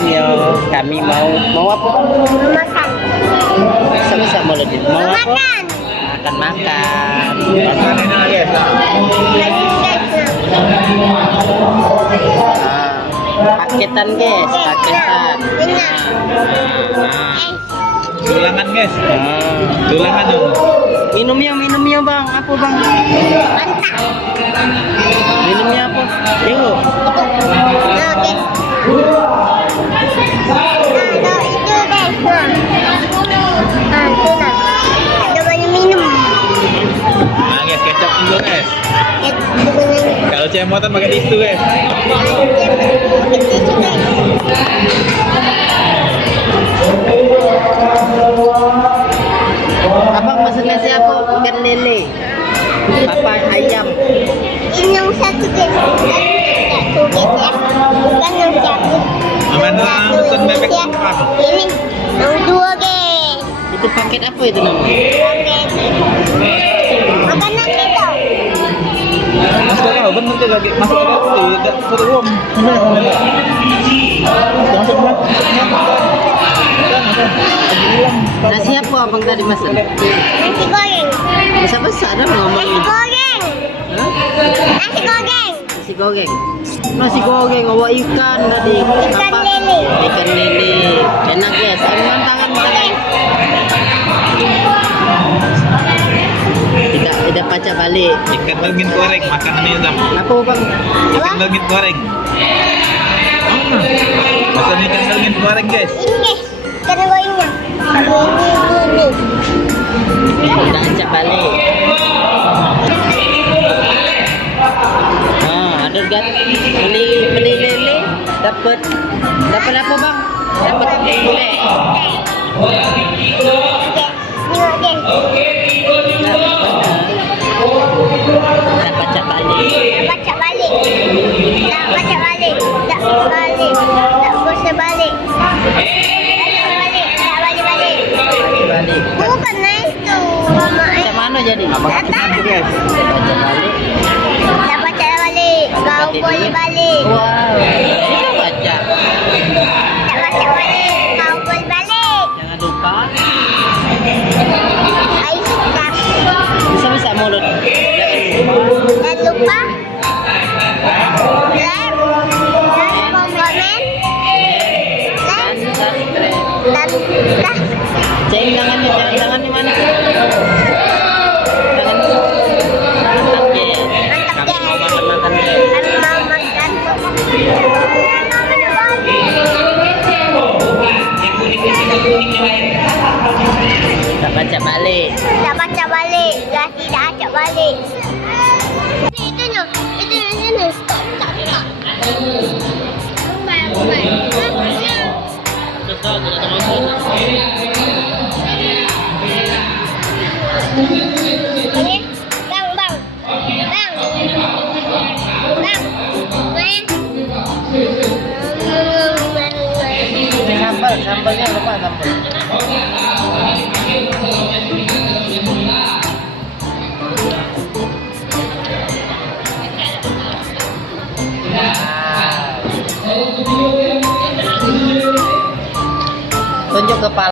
makan yo. Kami mau apa? Makan. Bisa mau lebih. Mau apa? Makan. Akan makan. Paketan guys, paketan. Tulangan guys. Tulangan dong. Minumnya bang, apa bang? Minumnya apa? Yuk. Nah guys, kecap dulu guys. Kalau cemotan pakai tisu guys. Abang maksudnya siapa? Ikan lele. Papa ayam. Ini yang satu guys. Satu guys ya. Bukan yang satu. Mana pesan bebek Jepang? Ini yang dua guys. Itu paket apa itu namanya? Makanan kita. Mas tahu bener dia lagi masuk ada tidak serum. Nasi apa abang tadi masak? Nasi goreng. Besar dong Nasi ngomongnya. goreng. Hah? Nasi goreng. Nasi goreng. Nasi goreng bawa ikan tadi. Ikan Apa? lele. Ikan lele. Enak ya. Tangan tangan. Tidak pacak balik. Ikan legit goreng makanan ini dam. Apa bang? Ikan legit goreng. Pesan ikan legit goreng guys. Ini guys. Ikan gorengnya. Ini. Tidak pacak balik. Ada kan? Beli lele. Dapat apa bang? Dapat teh. Tak pacak balik. Tak balik. Tak pacak balik. Tak balik. Tak boleh balik. Tak balik. Balik. Bukan nice tu. Mama Macam mana jadi? Abang kasih guys. Pacak balik. tak pacak balik. Kau boleh balik. Wow. Itu pacak. Tak pacak balik. Kau boleh balik. Jangan lupa. Ais tak. Bisa mulut. Dan lupa like, komen, Dan subscribe. dan Jangan tangan di mana? Tangan kaki. mantap Kamu guys. mau makan ya? Kami mau makan. Tak pacak balik. Tak pacak balik. Dah tidak acak balik. Itu no. Sini. Ini, bang. Sambalnya lupa sambal. Tunjuk kepala.